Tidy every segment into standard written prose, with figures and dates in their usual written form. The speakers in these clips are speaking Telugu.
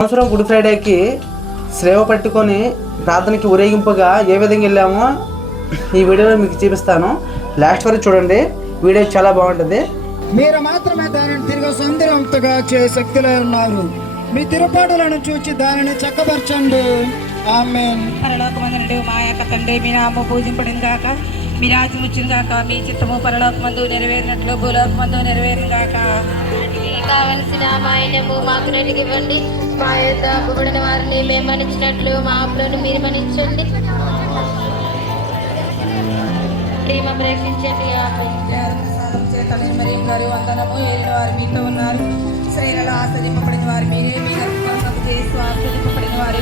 సంవత్సరం గుడ్ ఫ్రైడేకి శ్రేవ పట్టుకొని ప్రార్థనకి ఊరేగింపుగా ఏ విధంగా వెళ్ళామో ఈ వీడియోలో మీకు చూపిస్తాను. లాస్ట్ వరకు చూడండి, వీడియో చాలా బాగుంటుంది. మీరు మాత్రమే దానిని తిరిగి సందేహంతగా చే శక్తిలో ఉన్నారు. మీ తిరుపాటులను చూచి దానిని చక్కపరచండి. ఆమేన్. పరలోకమందు మా యొక్క తండ్రి, మీ నామము పూజింపబడును గాక, మీ రాజ్యం వచ్చును గాక, మీ చిత్తము పరలోకమందు నెరవేరినట్లు భూలోకమందు నెరవేరును గాక. కావలసిన మాయనము మాకు నెరగివ్వండి. మా యొక్క అప్పుబడిన వారిని మేము మన్నించినట్లు మా అప్పులను మీరు మన్నించండి. ప్రేమ ప్రేక్షించండి. మరియు గారు వందనము. ఏలిన వారు మీతో ఉన్నారు. స్త్రీలలో ఆశ్రదింపబడిన వారు మీరే, మీ గర్భఫలమునకు యేసు ఆశ్రదింపబడిన వారు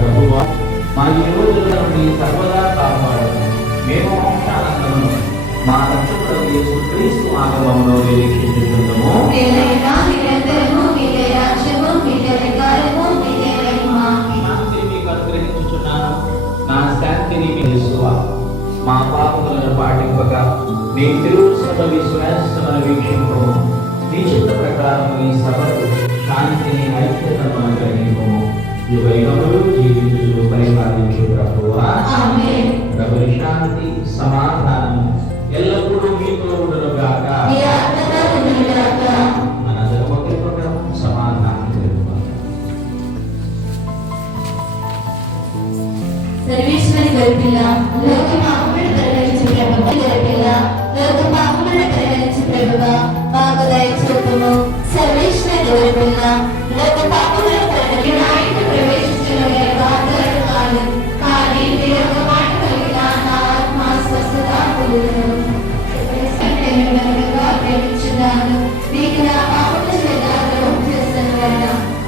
ప్రభువా, మా ఈ రోజుల నుండి సర్వదా కాపాడు. మేము మోక్షానందమును మా రక్షకుడు యేసుక్రీస్తు ఆగమములో నిరీక్షించుచున్నాము. శాంతిని మీకు అనుగ్రహించుచున్నాను, నా శాంతిని మీకు యేసువా. మా పాపములను పాటింపగా నీ తిరుసభ విశ్వాసమును వీక్షింపము. నీ చిత్త ప్రకారం ఈ సభకు శాంతిని ఐక్యతను అనుగ్రహింపము. యుగయుగములు జీవించు పరిపాలించు ప్రభువా. ప్రభుని శాంతి సమాధానం ఎల్లప్పుడూ మీతో ఉండును గాక. మనందరం ఒకే ప్రకారం సమాధానం తెలుపుతాం. సర్వేశ్వరి గర్భిల లోక పాపములను పరిహరించు ప్రభువా. గర్భిల లోక పాపములను పరిహరించు ప్రభువా, మాకు దయ చూపుము. సర్వేశ్వరి గర్భిల లోక పాపములను పరిహరించు ప్రవేశించిన కాదు, కానీ మీరు ఒక మాట కలిగిన నా ఆత్మ స్వస్థత పొందును. ప్రేమించున్నాను, మీకు నా పాపముల చేత ద్రోహం చేస్తాను వల్ల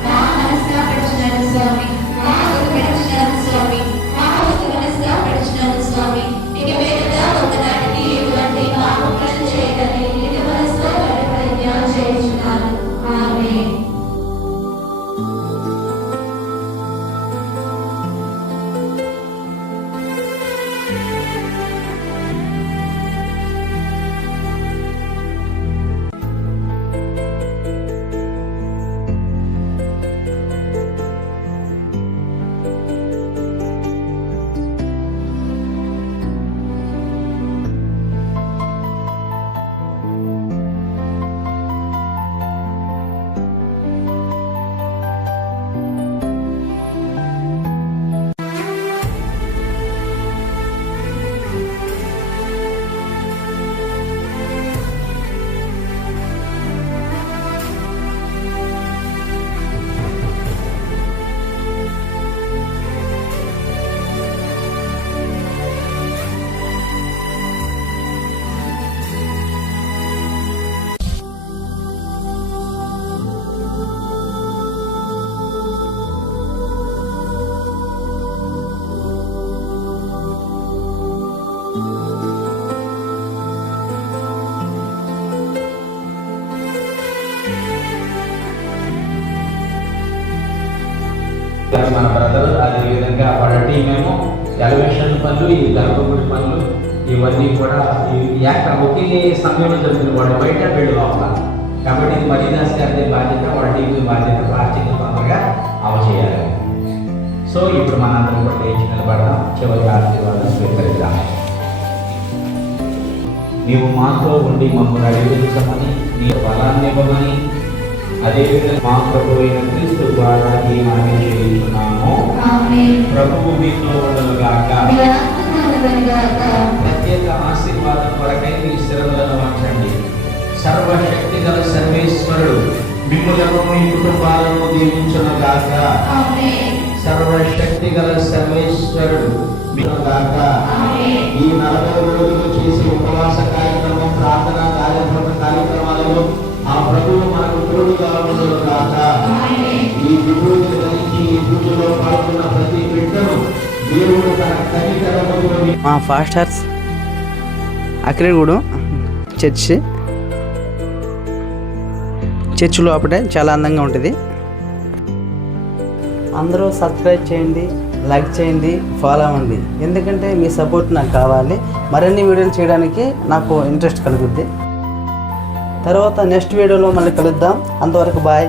నా మనస్సాపడుచున్నాను స్వామి, మా పడుచున్నాను స్వామి, మా మనస్సాపడుచున్నాను స్వామి. ఇక మీదట ఒకనాటికి ఇటువంటి పాపములను చేయదని ఇది మనసులో ప్రతిజ్ఞ చేయించున్నాను. ఆమేన్. మన బ్రదర్ అదేవిధంగా వాళ్ళ టీం ఏమో ఎలివేషన్ పనులు, ఈ గర్భగుడి పనులు ఇవన్నీ కూడా ఒకే సమయంలో జరుగుతుంది. వాళ్ళు బయట వీళ్ళు లోపల. కాబట్టి ఇది మరీదాస్ గారి బాధ్యత, వాళ్ళ టీం బాధ్యత ప్రాచీన తొందరగా అవచేయాలి. సో ఇప్పుడు మనందరం కూడా లేచి నిలబడదాం, చివరి ఆశీర్వాదం స్వీకరిద్దాం. నీవు మాతో ఉండి మమ్మల్ని అడిగించమని, నీ బలాన్ని ఇవ్వమని, అదేవిధంగా మా ప్రభు అయిన క్రీస్తు ద్వారా ఈ మనవి చేస్తున్నాము. ప్రభువు మీతో ఉండలుగాక. ప్రత్యేక ఆశీర్వాదం కొరకై మీ శిరములను వంచండి. సర్వశక్తి గల సర్వేశ్వరుడు మిమ్ములను మీ కుటుంబాలను దీవించునుగాక. సర్వశక్తి గల సర్వేశ్వరుడు గాక. ఈ 40 రోజులు చేసే ఉపవాస కార్యక్రమం, ప్రార్థన కార్యక్రమాలలో ఆ ప్రభువు మనకు తోడుగా ఉండునుగాక. ఈ విభూతిని ధరించి ఈ పూజలో పాల్గొన్న ప్రతి బిడ్డను దేవుడు తన కనికరముతో మా ఫాస్టర్స్ అక్కినేనిగూడెం చర్చ్ లోపటే చాలా అందంగా ఉంటుంది. అందరూ సబ్స్క్రైబ్ చేయండి, లైక్ చేయండి, ఫాలో అవ్వండి. ఎందుకంటే మీ సపోర్ట్ నాకు కావాలి. మరిన్ని వీడియోలు చేయడానికి నాకు ఇంట్రెస్ట్ కలుగుద్ది. తర్వాత నెక్స్ట్ వీడియోలో మళ్ళీ కలుద్దాం. అంతవరకు బాయ్.